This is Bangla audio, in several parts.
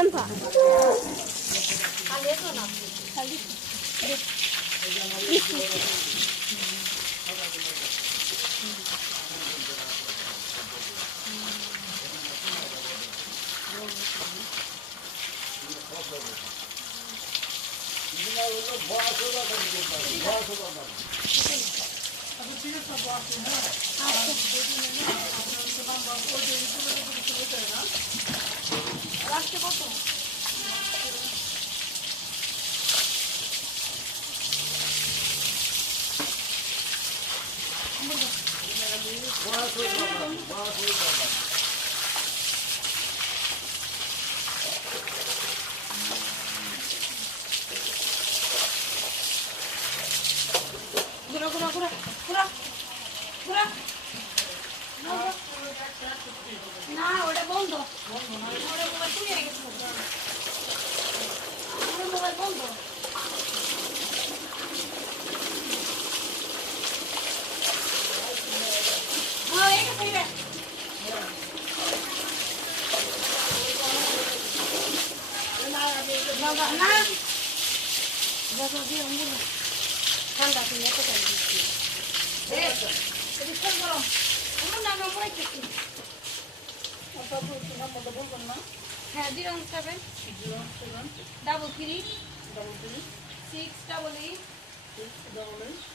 tempa. Thank you. 그래 그래 그래. 그래. 그래. মোবাইল বন্ধ হ্যাঁ এটা কইবে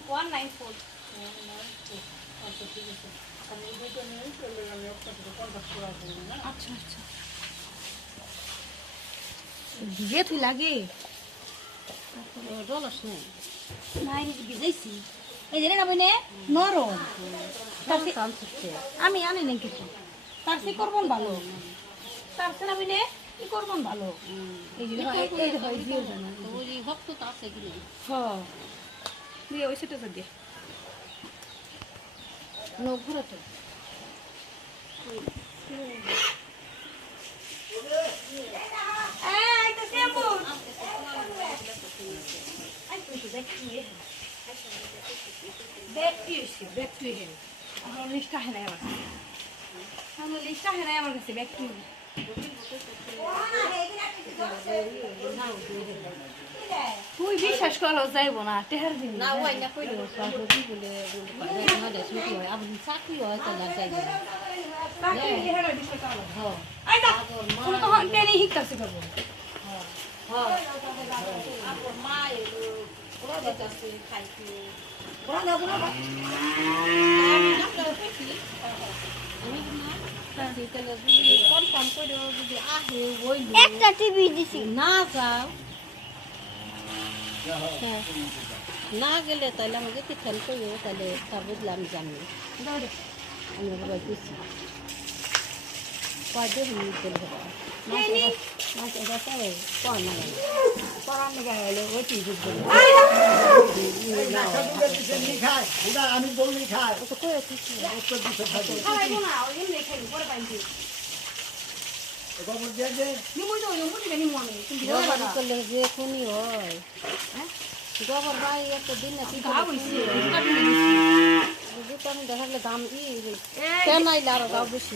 হ্যাঁ নাইন ফোর আচ্ছা আচ্ছা ভিজে তুই লাগে নেই নাই ভিজাইছি এই যে না বইনে নরম আমি আনি নাই কিছু তার সে করবন ভালো তার সে না বইনে কি করবন ভালো? এই যে হয় এই যে হয় দিও জানা ওই ভক্ত তো আছে কি নেই? হ্যাঁ দিয়ে ওই সেটা দিয়ে লোক ঘুরে তো। এই তো শ্যাম্পু ব্যক্তি হয়েছে ব্যক্তি হয়ে আমার লিস্টটা হেনে আমার কাছে। আমার লিস্টটা হেনে আমার কাছে ব্যক্তি তুই বিশ্বাস করো যাইব না টেহার দিন। না ওই না কইলে কি বলে আমাদের ছুটি হয় আবার চাকরি হয় তো না যাই তাকে টেহার বিশ্বাস করো হ্যাঁ আই না কোনো তখন টেনে হিকতাছে করব হ্যাঁ আবার মা এলো ওরা বাচ্চাছে খাইতে ওরা না না না একটা টিভি দিছি। না যাও। না গেলে তাহলে আমাকে কি খেল করব তাহলে তা বুঝলে আমি জানি আমি বাবা বুঝছি কয়দে হুম চলে যাব মাছ এটা চাই কম না গেলে ওই বুঝবে আমি বললি খাই ও তো কয়ে কিছু উত্তর দিতে থাকি খাইবো না ওই এমনি খাইবো পরে পাইছি। খবর দিয়ে যে নিমুই তো নিমুই দিবে নিমু আমি তুমি দিও গোবর হয়। গোবর ভাই একটা দিন না আমি দেখালে দাম ই কেন আইলে আরও দাম বেশি?